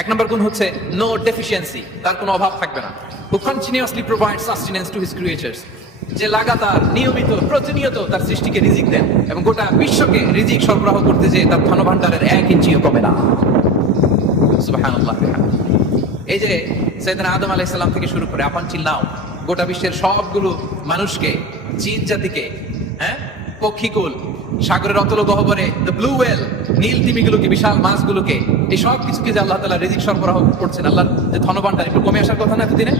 এক নম্বর গুণ হচ্ছে নো ডেফিসিয়েন্সি তার কোনো অভাব থাকবে না। Who continuously provide sustenance to his creatures যে লাগাতার, নিয়মিত, প্রতিনিয়ত তার সৃষ্টিকে রিজিক দেন এবং গোটা বিশ্বকে রিজিক সরবরাহ করতে যে তার ধন ভান্ডারের এক ইঞ্চিও কমে না। এই যে সৈয়দনা আদম আলাইহিস সালাম থেকে শুরু করে আপান নাও গোটা বিশ্বের সবগুলো মানুষকে, জিন জাতিকে হ্যাঁ পক্ষীকুল সাগরের অতল গহবরে দ্য ব্লু ওয়েল নীল তিমিগুলোকে, বিশাল মাছগুলোকে, এই সব কিছুকে যে আল্লাহ তালা রিজিক সরবরাহ করছেন আল্লাহ যে ধনবানটা, একটু কমে আসার কথা না এতদিনে